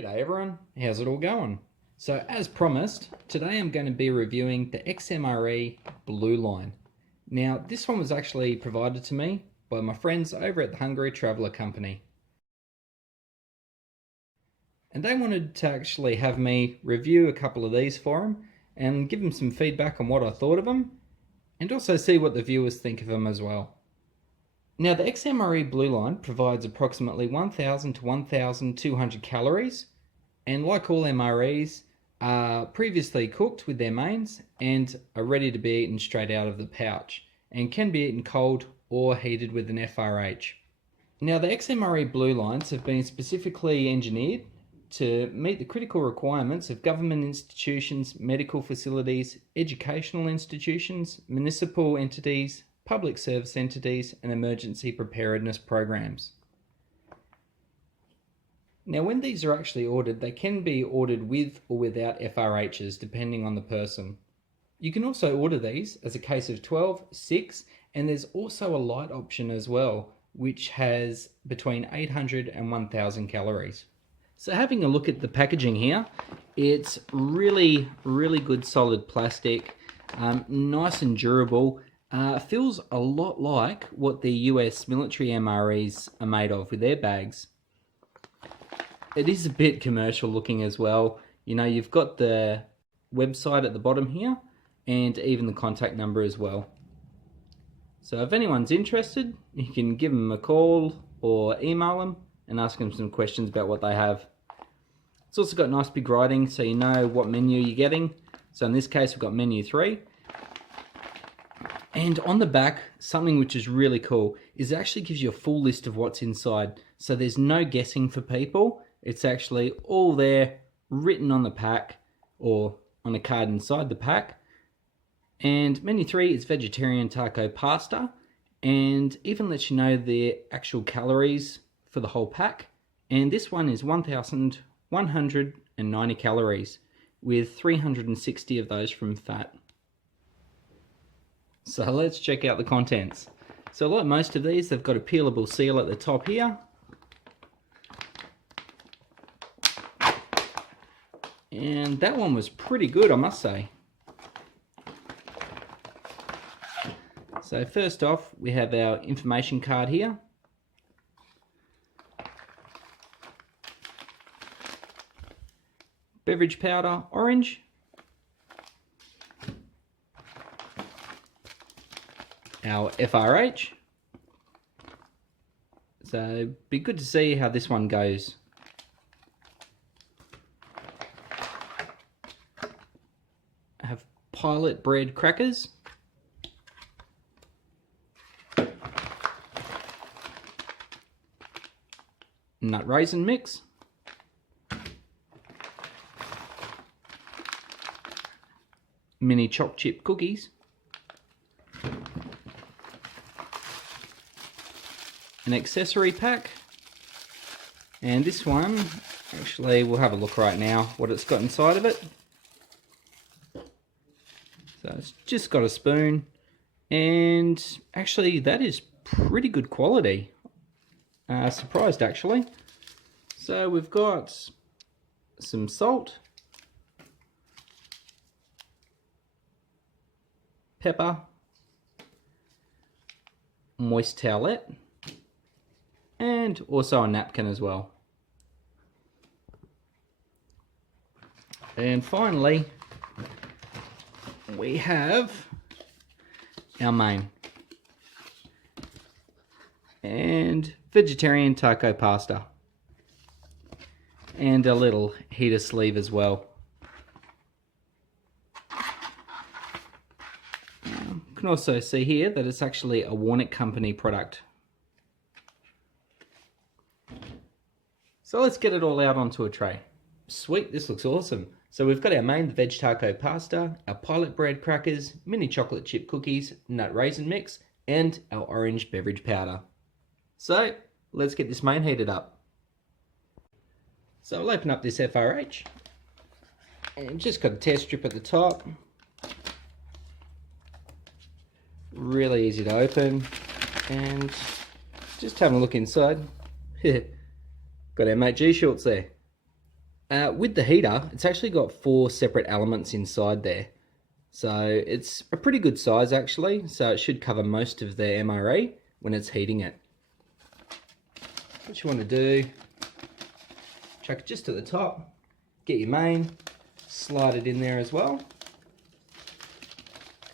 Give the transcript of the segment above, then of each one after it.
G'day everyone, how's it all going? So as promised, today I'm going to be reviewing the XMRE Blue line. Now this one was actually provided to me by my friends over at the Hungry Traveller Company. And they wanted to actually have me review a couple of these for them and give them some feedback on what I thought of them and also see what the viewers think of them as well. Now the XMRE Blue line provides approximately 1000 to 1200 calories, and like all MREs, are previously cooked with their mains and are ready to be eaten straight out of the pouch and can be eaten cold or heated with an FRH. Now the XMRE Blue lines have been specifically engineered to meet the critical requirements of government institutions, medical facilities, educational institutions, municipal entities, public service entities and emergency preparedness programs. Now when these are actually ordered, they can be ordered with or without FRHs depending on the person. You can also order these as a case of 12, 6 and there's also a light option as well which has between 800 and 1000 calories. So having a look at the packaging here, it's really good solid plastic, nice and durable. Feels a lot like what the US military MREs are made of with their bags. It is a bit commercial looking as well. You know, you've got the website at the bottom here and even the contact number as well. So if anyone's interested, you can give them a call or email them and ask them some questions about what they have. It's also got nice big writing so you know what menu you're getting. So in this case we've got menu 3. And on the back, something which is really cool is it actually gives you a full list of what's inside. So there's no guessing for people. It's actually all there written on the pack or on a card inside the pack. And menu 3 is vegetarian taco pasta and even lets you know the actual calories for the whole pack. And this one is 1190 calories with 360 of those from fat. So let's check out the contents. So like most of these, they've got a peelable seal at the top here. And that one was pretty good, I must say. So first off, we have our information card here. Beverage powder, orange. Our FRH. So it'd be good to see how this one goes. I have pilot bread crackers. Nut raisin mix. Mini choc chip cookies. An accessory pack, and this one actually we'll have a look right now what it's got inside of it. So it's just got a spoon and actually that is pretty good quality. Surprised actually. So we've got some salt, pepper, moist towelette, and also a napkin as well. And finally, we have our main. And vegetarian taco pasta. And a little heater sleeve as well. You can also see here that it's actually a Warnick Company product. So let's get it all out onto a tray. Sweet, this looks awesome. So we've got our main, the veg taco pasta, our pilot bread crackers, mini chocolate chip cookies, nut raisin mix, and our orange beverage powder. So let's get this main heated up. So I'll open up this FRH. And just got a test strip at the top. Really easy to open. And just having a look inside. Got our mate G shorts there. With the heater, it's actually got 4 separate elements inside there. So it's a pretty good size actually, so it should cover most of the MRE when it's heating it. What you want to do, chuck it just to the top, get your main, slide it in there as well,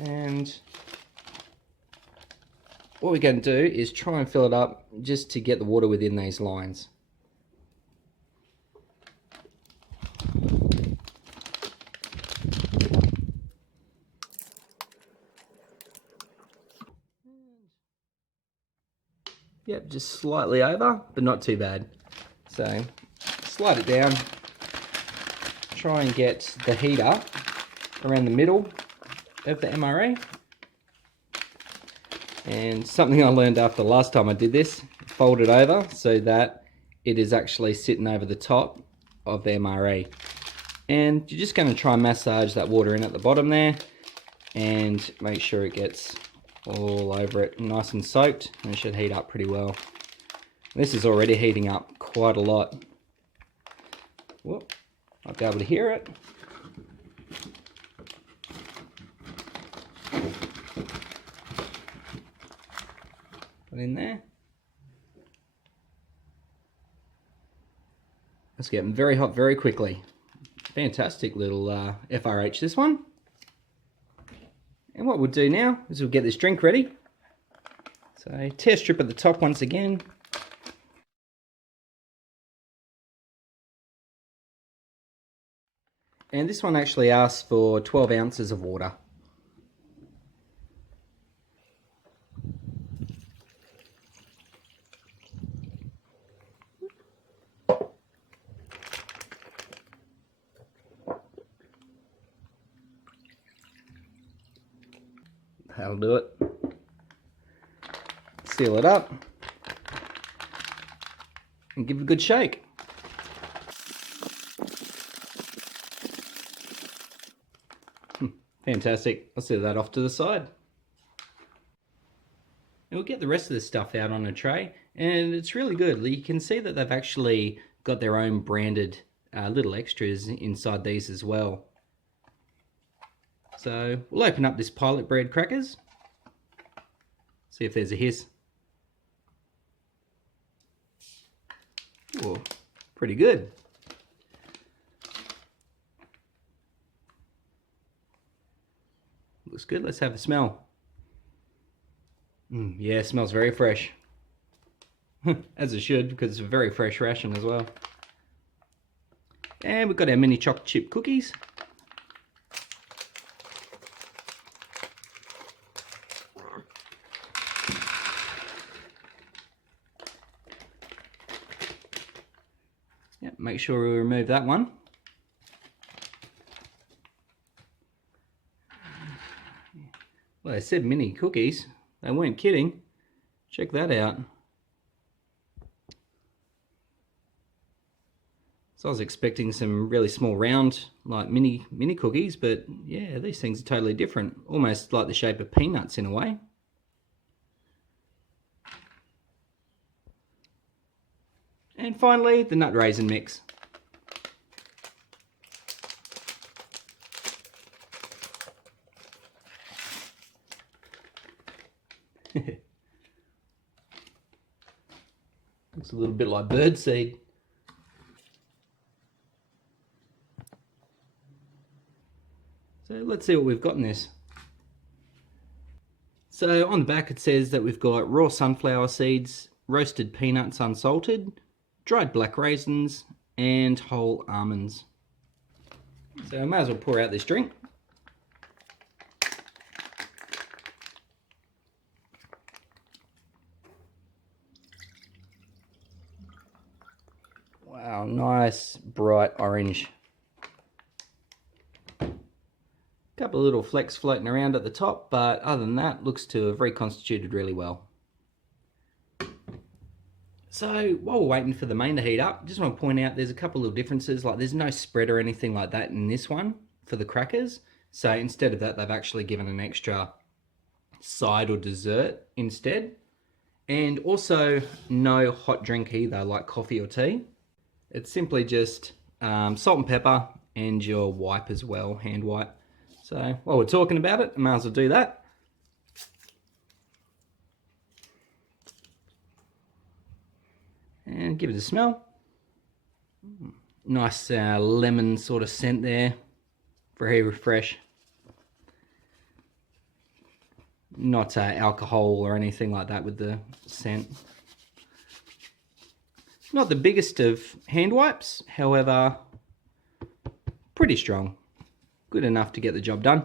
and what we're going to do is try and fill it up just to get the water within these lines. Yep, just slightly over, but not too bad. So, slide it down. Try and get the heater around the middle of the MRE. And something I learned after the last time I did this, fold it over so that it is actually sitting over the top of the MRE. And you're just going to try and massage that water in at the bottom there and make sure it gets all over it, nice and soaked, and it should heat up pretty well. This is already heating up quite a lot. Whoop, I'll be able to hear it. Put in there. It's getting very hot very quickly. Fantastic little FRH this one. And what we'll do now is we'll get this drink ready. So test strip at the top once again. And this one actually asks for 12 ounces of water. That'll do it. Seal it up and give it a good shake. Fantastic. I'll set that off to the side. And we'll get the rest of the stuff out on a tray, and it's really good. You can see that they've actually got their own branded little extras inside these as well. So we'll open up this pilot bread crackers, see if there's a hiss. Ooh, pretty good. Looks good. Let's have a smell. Yeah, it smells very fresh. As it should, because it's a very fresh ration as well. And we've got our mini chocolate chip cookies. Yep, make sure we remove that one. Well, I said mini cookies. They weren't kidding. Check that out. So I was expecting some really small round, like mini cookies, but yeah, these things are totally different. Almost like the shape of peanuts in a way. And finally, the nut raisin mix. Looks a little bit like birdseed. So let's see what we've got in this. So on the back it says that we've got raw sunflower seeds, roasted peanuts unsalted, dried black raisins, and whole almonds. So I may as well pour out this drink. Wow, nice bright orange. Couple of little flecks floating around at the top, but other than that, looks to have reconstituted really well. So while we're waiting for the main to heat up, just want to point out there's a couple of differences. Like there's no spread or anything like that in this one for the crackers. So instead of that, they've actually given an extra side or dessert instead. And also no hot drink either, like coffee or tea. It's simply just salt and pepper, and your wipe as well, hand wipe. So while we're talking about it, I might as well do that. And give it a smell. Nice lemon sort of scent there. Very refresh. Not alcohol or anything like that with the scent. Not the biggest of hand wipes, however, pretty strong. Good enough to get the job done.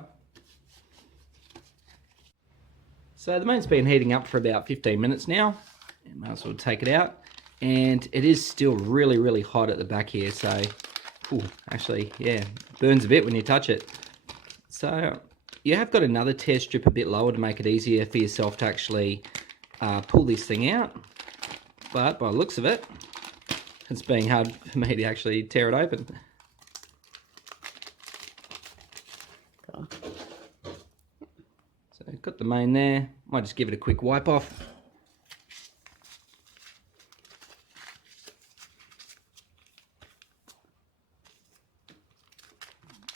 So the main's been heating up for about 15 minutes now. Might as well take it out. And it is still really, really hot at the back here. So, actually, yeah, burns a bit when you touch it. So you have got another test strip a bit lower to make it easier for yourself to actually pull this thing out. But by the looks of it, it's being hard for me to actually tear it open. So got the main there. Might just give it a quick wipe off.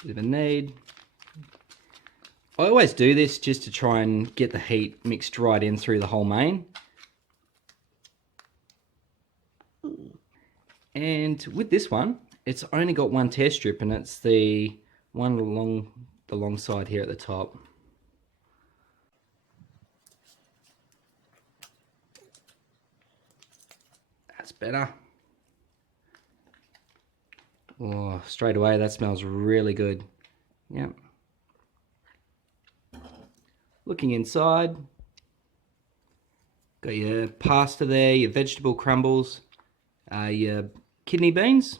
Bit of a knead. I always do this just to try and get the heat mixed right in through the whole main. And with this one, it's only got one tear strip, and it's the one along the long side here at the top. That's better. Oh, straight away, that smells really good. Yep. Looking inside, got your pasta there, your vegetable crumbles, your kidney beans,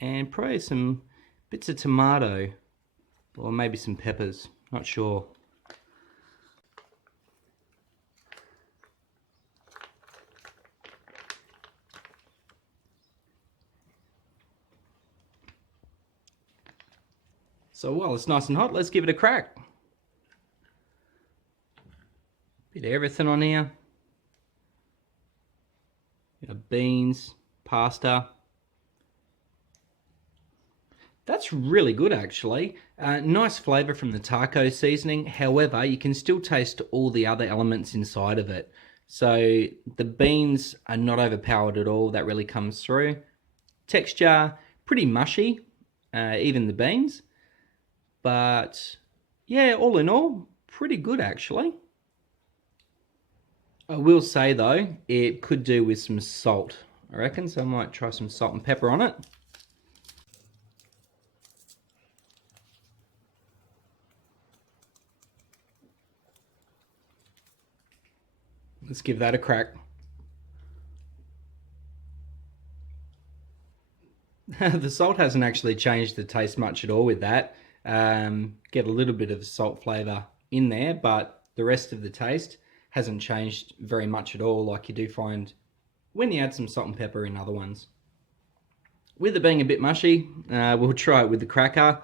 and probably some bits of tomato, or maybe some peppers, not sure. So while it's nice and hot, let's give it a crack. Bit of everything on here. Beans, pasta. That's really good actually. Nice flavour from the taco seasoning. However, you can still taste all the other elements inside of it. So the beans are not overpowered at all. That really comes through. Texture, pretty mushy, even the beans. But yeah, all in all, pretty good actually. I will say though, it could do with some salt, I reckon. So I might try some salt and pepper on it. Let's give that a crack. The salt hasn't actually changed the taste much at all with that. Get a little bit of salt flavour in there, but the rest of the taste hasn't changed very much at all, like you do find when you add some salt and pepper in other ones. With it being a bit mushy, we'll try it with the cracker.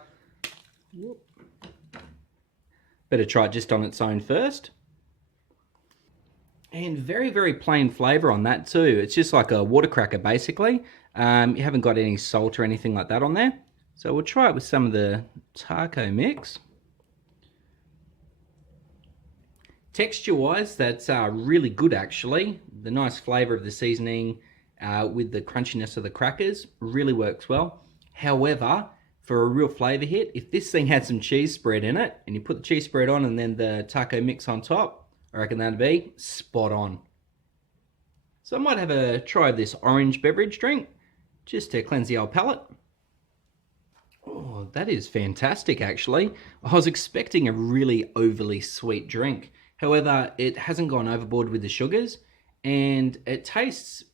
Better try it just on its own first. And very, very plain flavour on that too. It's just like a water cracker basically. You haven't got any salt or anything like that on there. So we'll try it with some of the taco mix. Texture-wise, that's really good actually. The nice flavour of the seasoning with the crunchiness of the crackers really works well. However, for a real flavour hit, if this thing had some cheese spread in it, and you put the cheese spread on and then the taco mix on top, I reckon that'd be spot on. So I might have a try of this orange beverage drink, just to cleanse the old palate. Oh, that is fantastic actually. I was expecting a really overly sweet drink. However, it hasn't gone overboard with the sugars, and it tastes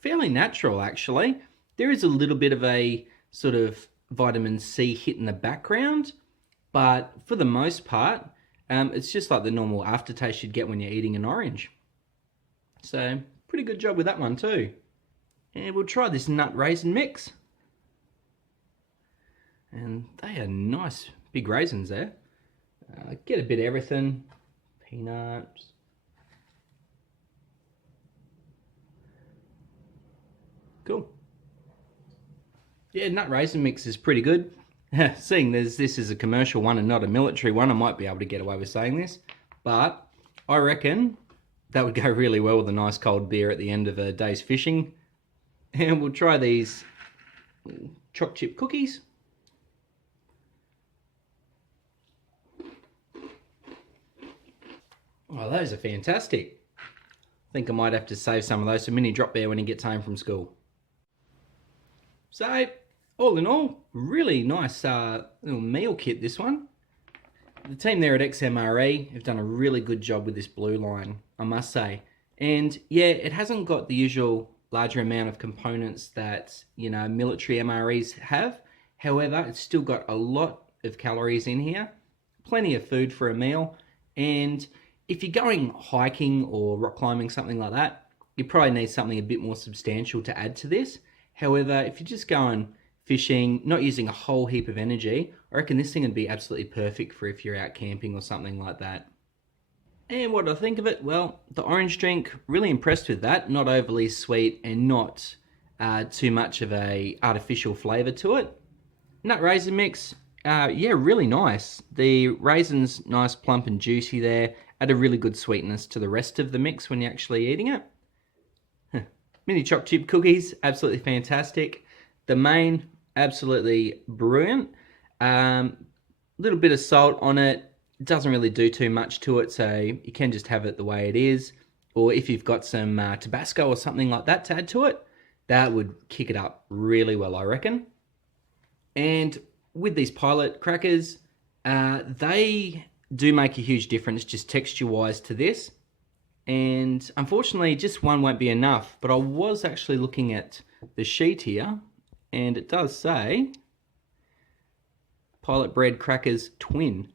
fairly natural actually. There is a little bit of a sort of vitamin C hit in the background, but for the most part, it's just like the normal aftertaste you'd get when you're eating an orange. So, pretty good job with that one too. And we'll try this nut raisin mix. And they are nice big raisins there. Get a bit of everything. Peanuts. Cool. Yeah, nut raisin mix is pretty good. Seeing this is a commercial one and not a military one, I might be able to get away with saying this. But I reckon that would go really well with a nice cold beer at the end of a day's fishing. And we'll try these choc chip cookies. Oh, those are fantastic. I think I might have to save some of those for Mini Dropbear when he gets home from school. So, all in all, really nice little meal kit, this one. The team there at XMRE have done a really good job with this blue line, I must say. And yeah, it hasn't got the usual larger amount of components that, you know, military MREs have. However, it's still got a lot of calories in here, plenty of food for a meal. And if you're going hiking or rock climbing, something like that, you probably need something a bit more substantial to add to this. However, if you're just going fishing, not using a whole heap of energy, I reckon this thing would be absolutely perfect for if you're out camping or something like that. And what do I think of it? Well, the orange drink, really impressed with that. Not overly sweet and not too much of a artificial flavour to it. Nut raisin mix, yeah, really nice. The raisins, nice plump and juicy there. Add a really good sweetness to the rest of the mix when you're actually eating it. Mini choc chip cookies, absolutely fantastic. The main, absolutely brilliant. Little bit of salt on it. Doesn't really do too much to it, so you can just have it the way it is. Or if you've got some Tabasco or something like that to add to it, that would kick it up really well, I reckon. And with these Pilot crackers, they do make a huge difference just texture-wise to this. And unfortunately, just one won't be enough. But I was actually looking at the sheet here, and it does say Pilot Bread Crackers Twin.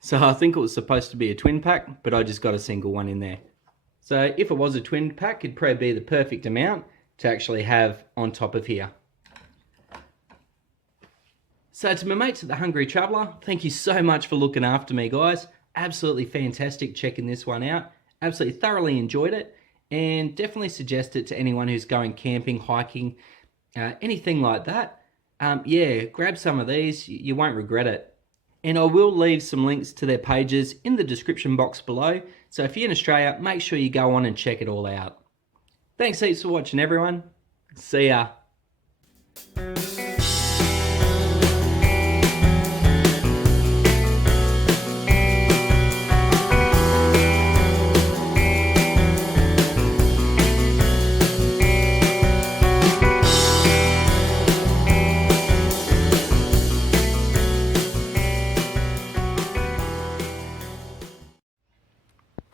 So I think it was supposed to be a twin pack, but I just got a single one in there. So if it was a twin pack, it'd probably be the perfect amount to actually have on top of here. So to my mates at the Hungry Traveller, thank you so much for looking after me, guys. Absolutely fantastic checking this one out. Absolutely thoroughly enjoyed it, and definitely suggest it to anyone who's going camping, hiking, anything like that. Yeah, grab some of these, you won't regret it. And I will leave some links to their pages in the description box below. So if you're in Australia, make sure you go on and check it all out. Thanks heaps for watching, everyone. See ya.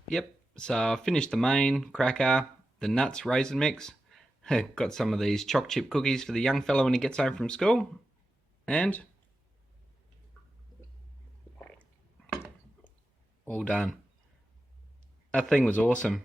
Yep, so I finished the main cracker, the nuts raisin mix. Got some of these choc chip cookies for the young fella when he gets home from school. And all done. That thing was awesome.